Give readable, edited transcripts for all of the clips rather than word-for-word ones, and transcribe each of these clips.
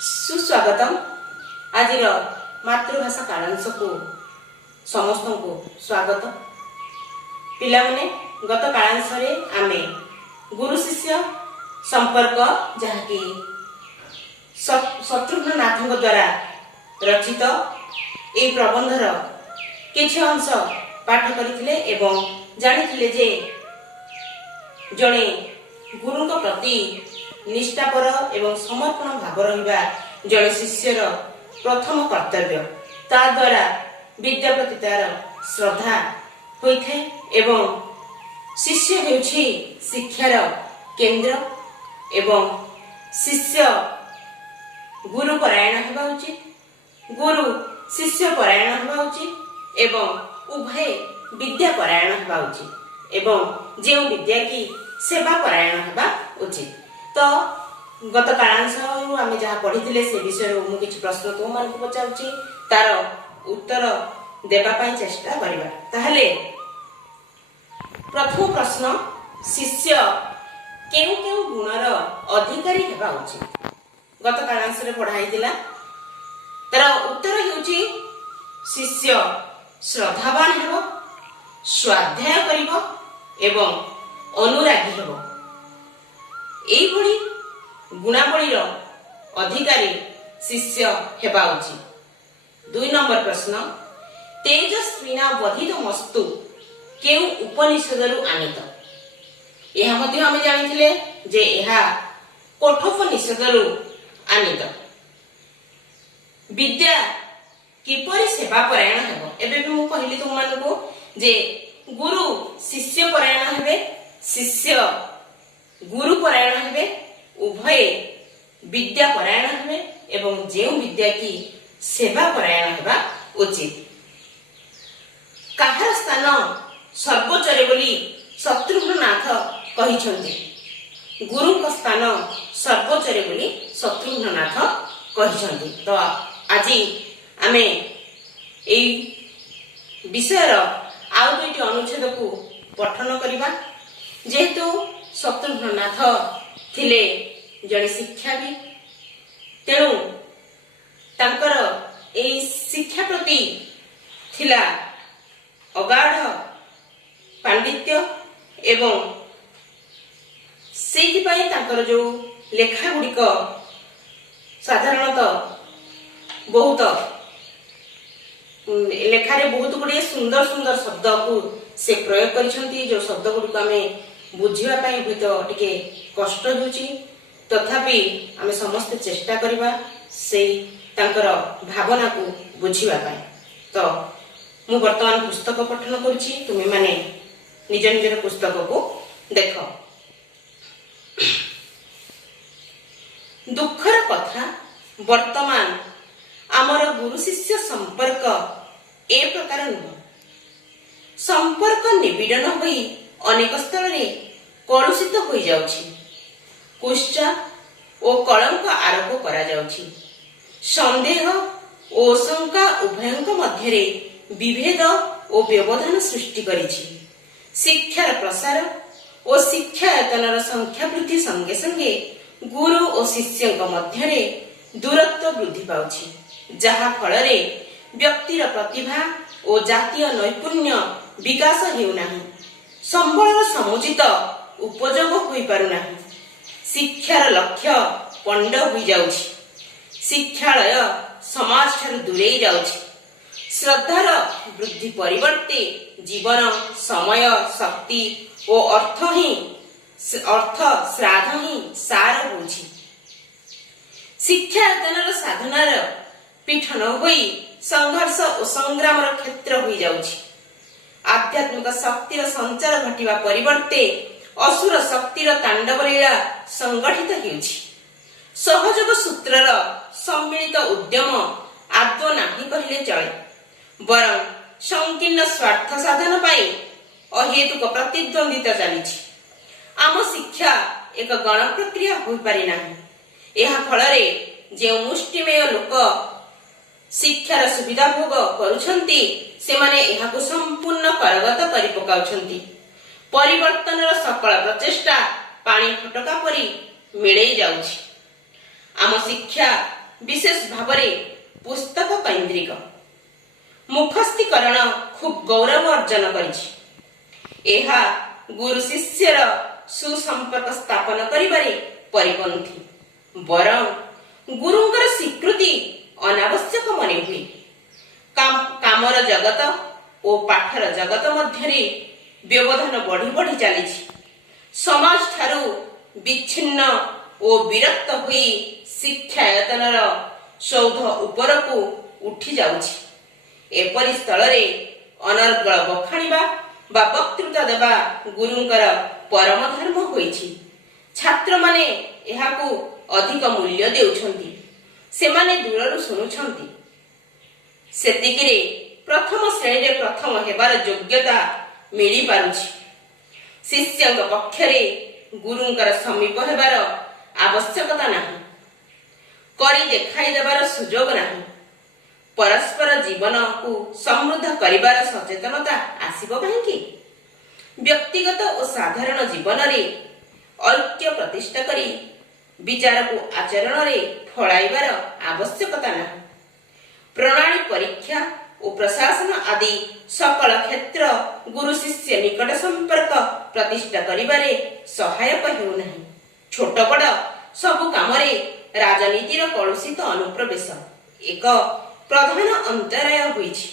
सुस्वागतम। आज मातृभाषा कालांश को समस्त को स्वागत। पिला माने गत कालांश रे आमे गुरु शिष्य संपर्क जहाँकि शत्रुघ्न नाथ द्वारा रचित ए प्रबंधर किछि अंश पाठ करथिले एवं जानिथिले जे जणे गुरुଙ୍କ प्रति निष्ठापर एवं समर्पण भाव रहिबा जड़े शिष्यर प्रथम कर्तव्य। ता द्वारा विद्या प्रति तार श्रद्धा होइथे एवं शिष्य हेउछि शिक्षार केंद्र एवं शिष्य गुरु परायण हेबा उचित, गुरु शिष्य परायण हेबा उचित एवं उभय विद्या परायण हेबा उचित एवं जे विद्या की सेवा परायण हेबा उचित। तो गत कालांश आम जहाँ पढ़ी से विषय मु किछि प्रश्न तुम मान पचारुछि तार उत्तर देबा पई चेष्टा करिबा। ताहले प्रथम प्रश्न, शिष्य केउ केउ गुणर अधिकारी हेबा उचित? गत कालांश रे पढ़ाई दिला तार उत्तर हेउछि शिष्य श्रद्धावान हेबो, स्वाध्याय करिबो एवं अनुरागी हेबो। एई भली गुणावलीर अधिकारी शिष्य हेबा उचित। 2 नंबर प्रश्न, तेजस्विना वधितमस्तु केउ उपनिषदरु आनीत? यह मध्ये हम जानिथिले जे एहा कठोपनिषदरु आनीत। विद्या किपरि सेवा परायण हेबो? एबे भी मु कहली तुम मानको जे गुरु शिष्य परायण हेबे, शिष्य गुरु परायण हेबे, उभय विद्या परायण हेबे एवं जेउ विद्या की सेवा परायण हेबा उचित। काहार स्थान सर्वोच्चरे बोली शत्रुघ्न नाथ कहिछन्ति? गुरु स्थान सर्वोच्चरे बोली शत्रुघ्न नाथ कहिछन्ति। तो आज आमे एई विषयर आउ दुईटी अनुच्छेद को पठन करिबा। जेहेतु शत्रुघ्न नाथ थिले जड़े शिक्षाविद, तेणु तांकर एई शिक्षा प्रति थिला अगाढ़ पांडित्य एवं सेहि पई तांकर जो लेखा गुड़िक साधारणतः बहुत लेखारे बहुत गुड़िए सुंदर सुंदर शब्द को से प्रयोग करिसंती, जो शब्द गुड़िक आमे बुझिबा पई हुइतो टिके कष्ट होउची, तथापि आमे समस्त चेष्टा करिबा से तांकर भावना को बुझिबा पई। तो मु वर्तमान पुस्तक पठन करूची, तुमे माने निज निजर पुस्तक को देख। दुखर कथा वर्तमान आमर गुरु शिष्य संपर्क ए प्रकार नुह। संपर्क निबिड़न होई अनेक स्थल रे कलुषित होई जाउछि, कुष्ठा और कलंक आरोप करा जाउछि। संदेह और शंका उभयंक मध्य रे विभेद और व्यवधान सृष्टि करिछि। शिक्षार प्रसार और शिक्षायतनर संख्या वृद्धि संगे संगे गुरु और शिष्यक मध्य रे दूरत्व वृद्धि पाउछि, जहा फल रे व्यक्तिर प्रतिभा और जातीय नैपुण्य विकास हेउ नाही, संबलर समुचित उपयोग होई पारु नाही। शिक्षार लक्ष्य पंड होई जाउछि, शिक्षालय समाज ठारू दूरेई जाउछि। श्रद्धार वृद्धि परिवर्ते जीवन समय शक्ति और अर्थ श्राद्ध ही सार होछि। शिक्षायतनर साधनार पीठ न होई संघर्ष और संग्राम क्षेत्र होई जाउछि। आध्यात्मिक शक्तिर संचार घटिबा परिवर्ते असुर शक्तिर तांडव लीला संगठित हेउछि। सहयोग सूत्रर सम्मिलित उद्यम आदौ नाही कहिले चले, बरं संकीर्ण स्वार्थ साधन पाई अहेतुक प्रतिद्वंदिता चलीछि। आम शिक्षा एक गण प्रक्रिया होई पारि नाही। एहा फलरे जे मुष्टिमेय लोक शिक्षार सुविधा भोग करुछन्ति सेमाने एहाकु संपूर्ण करगत करि पकाउछन्ति। परिवर्तनर सकल प्रचेष्टा पानी फटका परी मिळेई जाउछि। आम शिक्षा विशेष भाव पुस्तक कैंद्रिक मुखस्थीकरण खूब गौरव अर्जन करिछि। एहा गुरु शिष्यर सुसंपर्क स्थापन करिबारे परिपंथी बरं गुरुंकर स्वीकृति अनावश्यक मने हुए। कामर जगत और पाठर जगत मध्यरे व्यवधान बढ़ी बढ़ी चली समाज ठारू विच्छिन्न और विरक्त हुई शिक्षायतनर सौध उपरकू उठी जाउछि। एपरि स्थलरे अनर्गल बखाणिबा बा वक्तृता देवा गुरुंकर परम धर्म होइछि। छात्र माने एहाकू अधिक मूल्य देउछन्ति, सेमाने दूररु शुणुछन्ति। सेतिकिरे प्रथम श्रेणी रे प्रथम हेबार योग्यता मिली पारुछि। शिष्यंक पक्षरे गुरुंकर समीप हेबार आवश्यकता नाही, करी देखाई देबार सुजोग नाही। परस्पर जीवन को समृद्ध करिबार सचेतनता आसिबो काहेकि? व्यक्तिगत और साधारण जीवन रे ऐक्य प्रतिष्ठा करी विचार को आचरण रे फळाइबार आवश्यकता नाही। प्रणाली परीक्षा और प्रशासन आदि सकल क्षेत्र गुरु शिष्य निकट संपर्क प्रतिष्ठा करिबारे सहायक हेउ नाही। छोट बड़ सब कामरे राजनीतिर कलुषित अनुप्रवेश एक प्रधान अंतराय होइछि।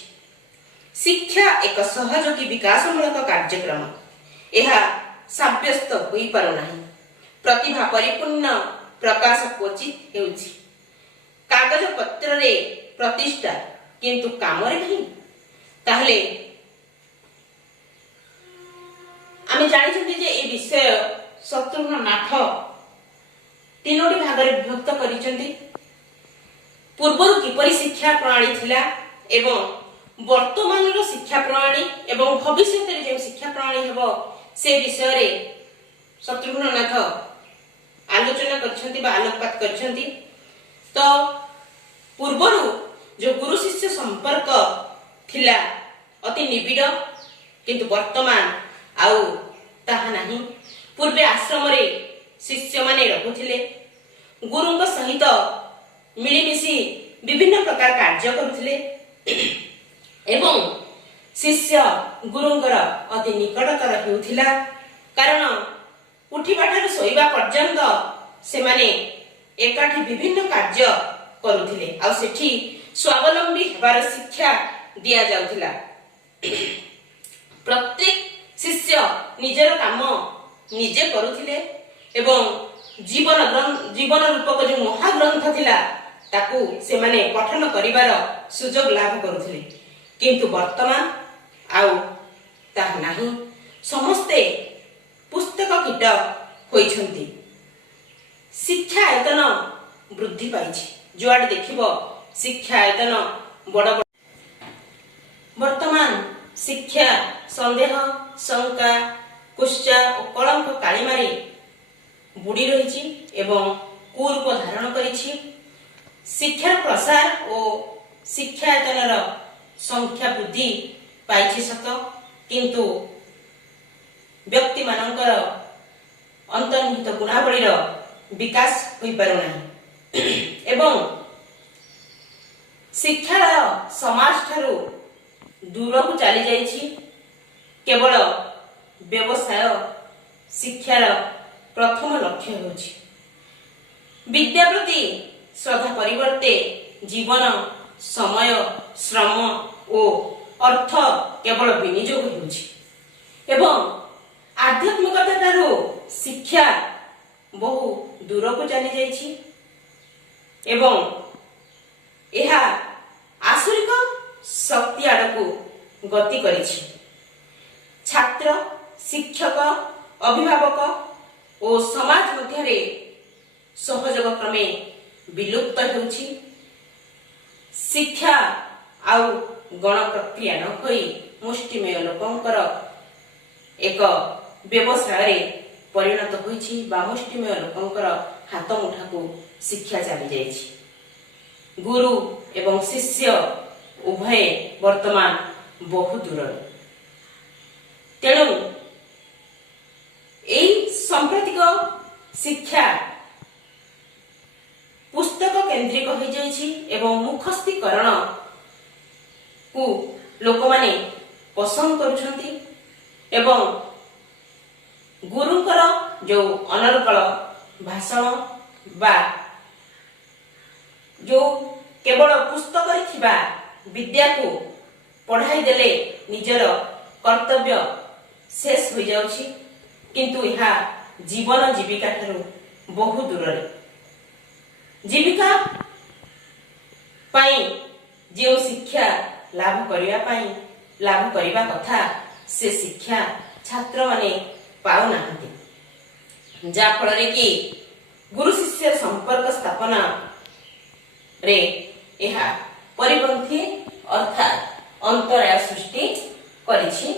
शिक्षा एक सहयोगी विकासमूलक कार्यक्रम, यह साब्यस्त होई पारु नाही। प्रतिभा परिपूर्ण प्रकाश क्वचित हेउछि। कागज पत्र रे प्रतिष्ठा किंतु कामरे नहीं। ताहले आमे जानिछन्ति जे ए विषय शत्रुघ्ननाथ तीनोटी भागरे विभक्त करिछन्ति। पूर्वरु किपरि शिक्षा प्रणाली थिला एवं वर्तमान शिक्षा प्रणाली एवं भविष्य जो शिक्षा प्रणाली हेबो से विषय रे शत्रुघ्ननाथ आलोचना करछन्ति बा आलोकपात करछन्ति। तो पूर्वरु जो गुरु शिष्य संपर्क थिला अति निबिड़, किंतु वर्तमान आउ ताहा नाही। पूर्वे आश्रम रे शिष्य माने रहुथिले, गुरुंक सहित मिलीमिशी विभिन्न प्रकार कार्य करुथिले एवं शिष्य गुरुंकर अति निकटतर हेउथिला। कारण उठिबा ठारू सोइबा पर्यंत से माने एकाठी विभिन्न कार्य करुथिले आ सेठी स्वावलंबी हेबार शिक्षा दिया जाउथिला। प्रत्येक शिष्य निजर काम निजे करुथिले एवं जीवन रूपक जो महाग्रंथ थिला ताकू से माने पठन करिवार सुजोग लाभ करुथिले। किंतु वर्तमान आउ ताहा नाही। समस्ते पुस्तक कीट होइछन्ति। शिक्षा आयतन वृद्धि पाइछि। जुआड देखिबो शिक्षा आयतन बड़ वर्तमान शिक्षा संदेह शंका कुश्चा और कलंक कालिमारी बुड़ी रही एवं कुरूप धारण करिछि। शिक्षार प्रसार और शिक्षायतनर संख्या वृद्धि पाइछि सत, किंतु व्यक्ति मानकर अंतर्निहित गुणावलीर विकास होई पारु नाही एवं शिक्षार समाज ठारू दूर को चली जाइछि। केवल व्यवसाय शिक्षार प्रथम लक्ष्य होछि। विद्या प्रति श्रद्धा परिवर्ते जीवन समय श्रम और अर्थ केवल विनियोग होछि एवं आध्यात्मिकता ठारू शिक्षा बहु दूर को चली जाइछि एवं एहा आसुरिक शक्ति आड़कू गति करिछि। छात्र शिक्षक अभिभावक और समाज मध्यरे सहयोग क्रमे विलुप्त होछि। शिक्षा आउ गण प्रक्रिया न होई मुष्टिमेय लोकंकर एक व्यवसाय परिणत होइछि बा मुष्टिमेय लोकंकर हाथ मुठाकू शिक्षा चली जाइछि। गुरु एवं शिष्य उभय वर्तमान बहु दूर। तेणु एई सांप्रतिक शिक्षा पुस्तक केंद्रिक हो ହୋଇଛି ଏବଂ ମୁଖସ୍ଥୀକରଣ କୁ ଲୋକମାନେ ପସନ୍ଦ କରୁଛନ୍ତି ଏବଂ ଗୁରୁଙ୍କର ଯେଉଁ ଅନର୍ଗଳ ଭାଷଣ ବା ଯେଉଁ କେବଳ ପୁସ୍ତକରେ ଥିବା ବିଦ୍ୟାକୁ ପଢ଼ାଇ ଦେଲେ ନିଜର କର୍ତ୍ତବ୍ୟ ଶେଷ ହୋଇଯାଉଛି, କିନ୍ତୁ ଏହା ଜୀବନ ଜୀବିକା ଠାରୁ ବହୁ ଦୂରରେ। ଜୀବିକା ପାଇଁ ଯେଉଁ ଶିକ୍ଷା ଲାଭ କରିବା କଥା ସେ ଶିକ୍ଷା ଛାତ୍ରମାନେ ପାଉନାହାନ୍ତି, ଯାହାଫଳରେ କି ଗୁରୁ ଶିଷ୍ୟ ସମ୍ପର୍କ ସ୍ଥାପନରେ ଏହା ପରିପନ୍ଥୀ ଅର୍ଥାତ୍ ଅନ୍ତରାୟ ସୃଷ୍ଟି କରିଛି।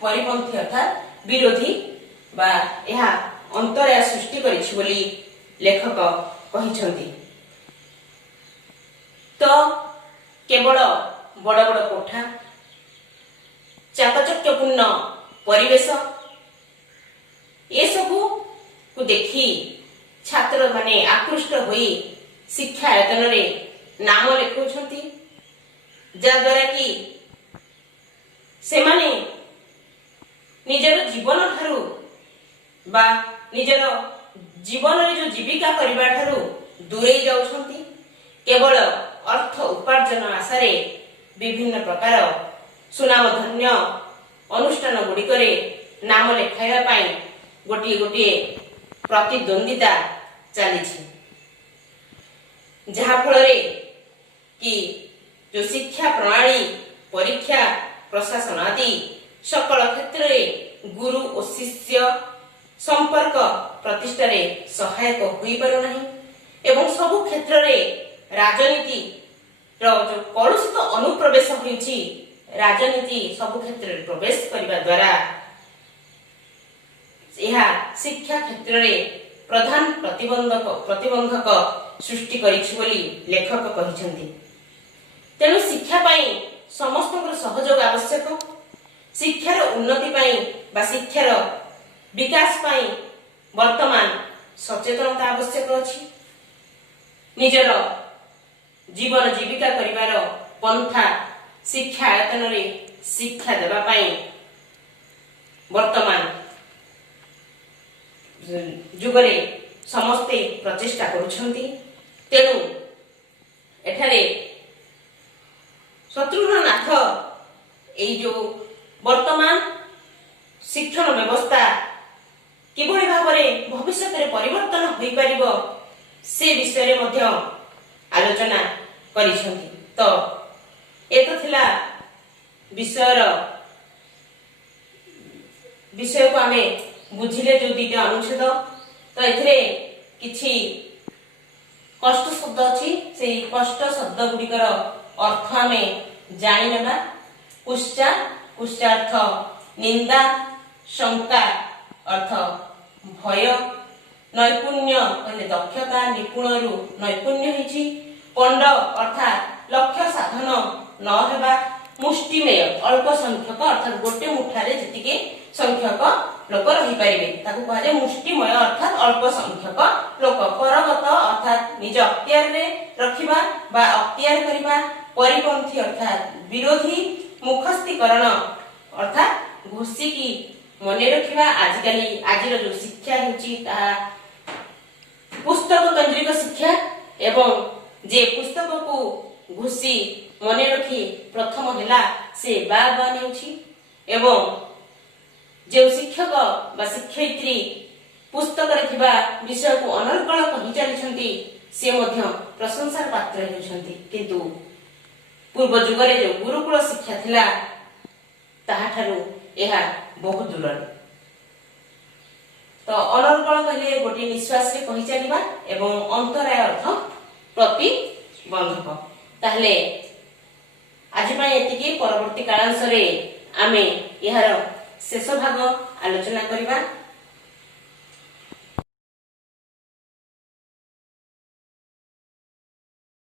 ପରିପନ୍ଥୀ ଅର୍ଥାତ୍ ବିରୋଧୀ ବା ଏହା ଅନ୍ତରାୟ ସୃଷ୍ଟି କରିଛି ବୋଲି ଲେଖକ କହିଛନ୍ତି। ତ କେବଳ ବଡ଼ ବଡ଼ କୋଠା, ଚାକଚକ୍ୟପୂର୍ଣ୍ଣ ପରିବେଶ ଏସବୁକୁ ଦେଖି ଛାତ୍ରମାନେ ଆକୃଷ୍ଟ ହୋଇ ଶିକ୍ଷା ଆୟତନରେ ନାମ ଲେଖାଉଛନ୍ତି, ଯାଦ୍ୱାରା କି ସେମାନେ ନିଜର ଜୀବନ ଠାରୁ ବା ନିଜର ଜୀବନରେ ଯେଉଁ ଜୀବିକା କରିବା ଠାରୁ ଦୂରେଇ ଯାଉଛନ୍ତି। କେବଳ ଅର୍ଥ ଉପାର୍ଜନ ଆଶାରେ ବିଭିନ୍ନ ପ୍ରକାର ସୁନାମଧନ୍ୟ ଅନୁଷ୍ଠାନ ଗୁଡ଼ିକରେ ନାମ ଲେଖାଇବା ପାଇଁ ଗୋଟିଏ ଗୋଟିଏ ପ୍ରତିଦ୍ୱନ୍ଦିତା ଚାଲିଛି, ଯାହାଫଳରେ କି ଯେଉଁ ଶିକ୍ଷା ପ୍ରଣାଳୀ, ପରୀକ୍ଷା, ପ୍ରଶାସନ ଆଦି ସକଳ କ୍ଷେତ୍ରରେ ଗୁରୁ ଓ ଶିଷ୍ୟ ସମ୍ପର୍କ ପ୍ରତିଷ୍ଠାରେ ସହାୟକ ହୋଇପାରୁନାହିଁ ଏବଂ ସବୁ କ୍ଷେତ୍ରରେ ରାଜନୀତିର ଯେଉଁ କଳୁଷିତ ଅନୁପ୍ରବେଶ ହୋଇଛି, ରାଜନୀତି ସବୁ କ୍ଷେତ୍ରରେ ପ୍ରବେଶ କରିବା ଦ୍ୱାରା ଏହା ଶିକ୍ଷା କ୍ଷେତ୍ରରେ ପ୍ରଧାନ ପ୍ରତିବନ୍ଧକ ସୃଷ୍ଟି କରିଛି ବୋଲି ଲେଖକ କହିଛନ୍ତି। ତେଣୁ ଶିକ୍ଷା ପାଇଁ ସମସ୍ତଙ୍କର ସହଯୋଗ ଆବଶ୍ୟକ। ଶିକ୍ଷାର ଉନ୍ନତି ପାଇଁ ବା ଶିକ୍ଷାର ବିକାଶ ପାଇଁ ବର୍ତ୍ତମାନ ସଚେତନତା ଆବଶ୍ୟକ ଅଛି। ନିଜର ଜୀବନ ଜୀବିକା କରିବାର ପନ୍ଥା ଶିକ୍ଷା ଆୟତନରେ ଶିକ୍ଷା ଦେବା ପାଇଁ ବର୍ତ୍ତମାନ ଯୁଗରେ ସମସ୍ତେ ପ୍ରଚେଷ୍ଟା କରୁଛନ୍ତି। ତେଣୁ ଏଠାରେ ଶତ୍ରୁଘ୍ନନାଥ ଏଇ ଯେଉଁ ବର୍ତ୍ତମାନ ଶିକ୍ଷଣ ବ୍ୟବସ୍ଥା କିଭଳି ଭାବରେ ଭବିଷ୍ୟତରେ ପରିବର୍ତ୍ତନ ହୋଇପାରିବ ସେ ବିଷୟରେ ମଧ୍ୟ ଆଲୋଚନା କରିଛନ୍ତି। ତ ଏ ତ ଥିଲା ବିଷୟକୁ ଆମେ ବୁଝିଲେ ଯେଉଁ ଦୁଇଟା ଅନୁଚ୍ଛେଦ। ତ ଏଥିରେ କିଛି କଷ୍ଟ ଶବ୍ଦ ଅଛି, ସେଇ କଷ୍ଟ ଶବ୍ଦ ଗୁଡ଼ିକର ଅର୍ଥ ଆମେ ଜାଣିନେବା। କୁଶ୍ଚା ଅର୍ଥ ନିନ୍ଦା, ଶଙ୍କା ଅର୍ଥ ଭୟ, ନୈପୁଣ୍ୟ କହିଲେ ଦକ୍ଷତା, ନିପୁଣରୁ ନୈପୁଣ୍ୟ ହେଇଛି। ପଣ୍ଡ ଅର୍ଥାତ୍ ଲକ୍ଷ୍ୟ ସାଧନ ନ ହେବା। ମୁଷ୍ଟିମେୟ ଅଳ୍ପ ସଂଖ୍ୟକ ଅର୍ଥାତ୍ ଗୋଟେ ମୁଠାରେ ଯେତିକି ସଂଖ୍ୟକ ଲୋକ ରହିପାରିବେ ତାକୁ କୁହାଯାଏ ମୁଷ୍ଟିମୟ ଅର୍ଥାତ୍ ଅଳ୍ପ ସଂଖ୍ୟକ ଲୋକ। କରଗତ ଅର୍ଥାତ୍ ନିଜ ଅକ୍ତିଆରରେ ରଖିବା ବା ଅକ୍ତିଆର କରିବା। ପରିପନ୍ଥୀ ଅର୍ଥାତ୍ ବିରୋଧୀ। ମୁଖସ୍ଥୀକରଣ ଅର୍ଥାତ୍ ଘୋଷିକି ମନେ ରଖିବା। ଆଜିର ଯେଉଁ ଶିକ୍ଷା ହେଉଛି ତାହା ପୁସ୍ତକ କେନ୍ଦ୍ରିକ ଶିକ୍ଷା ଏବଂ ଯେ ପୁସ୍ତକକୁ ଘୋଷି ମନେ ରଖି ପ୍ରଥମ ହେଲା ସେ ବା ନେଉଛି ଏବଂ ଯେଉଁ ଶିକ୍ଷକ ବା ଶିକ୍ଷୟିତ୍ରୀ ପୁସ୍ତକରେ ଥିବା ବିଷୟକୁ ଅନର୍ଗଳ କହି ଚାଲିଛନ୍ତି ସେ ମଧ୍ୟ ପ୍ରଶଂସାର ପାତ୍ର ହେଉଛନ୍ତି। କିନ୍ତୁ ପୂର୍ବ ଯୁଗରେ ଯେଉଁ ଗୁରୁକୁଳ ଶିକ୍ଷା ଥିଲା ତାହାଠାରୁ ଏହା ବହୁ ଦୂରରେ। ତ ଅନର୍ଗଳ କହିଲେ ଗୋଟିଏ ନିଶ୍ୱାସରେ କହି ଚାଲିବା ଏବଂ ଅନ୍ତରାୟ ଅର୍ଥ ପ୍ରତିବନ୍ଧକ। ତାହେଲେ ଆଜି ପାଇଁ ଏତିକି। ପରବର୍ତ୍ତୀ କାଳାଂଶରେ ଆମେ ଏହାର ଶେଷ ଭାଗ ଆଲୋଚନା କରିବା।